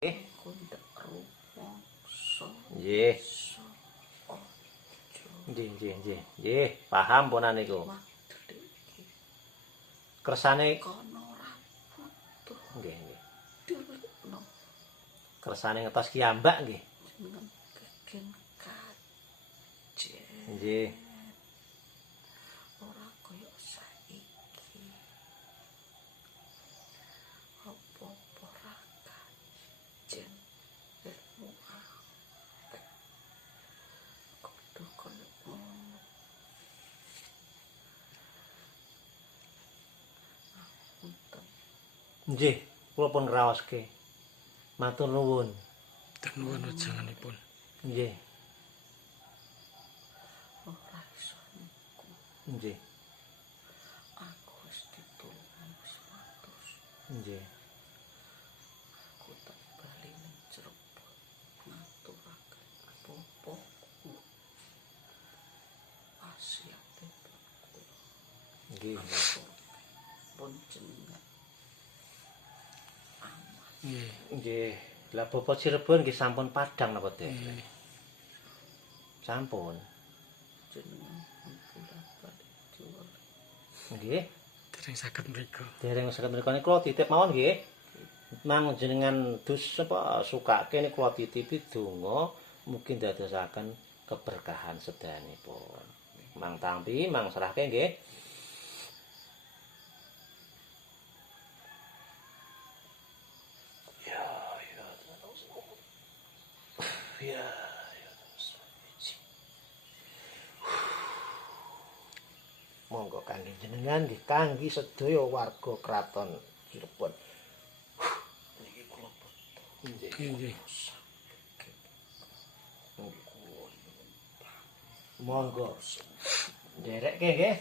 Nggih. Nggih, paham ponan niku. Kersane nggih, nggih. Kersane ngetos kiambak nggih. Nggih. Ora kaya saiki. Apa-apa ra kajen. Ilmu apik. Kudu kaya ngono. Nggih, kula pun ngraoske. Matur nuwun. Matur nuwun ajenganipun. Nggih. Ora iso niku. Nggih. Aku wis ditulungi wis 100. Nggih. Aku tak bali ning Cirebon ngaturaken apa-apa wasiate kula. Nggih. Pun jenengan Nggih. Nggih. Lah Bapak Cirebon nggih sampun padhang napa, Dek? Sampun. jenengan bolak-balik diweling. Nggih. Dereng saged mriku. Dereng saged mriku kula titip mawon nggih. Nang jenengan dus apa sukake nek kula titipi donga mugi ndadosaken keberkahan sedayanipun. Mang tampi mang serahke nggih. Ya. Monggo kangge jenengan nggih kangge sedaya warga kraton Cirebon. Niki kula beto. Nggih. Monggo. Nderekke nggih.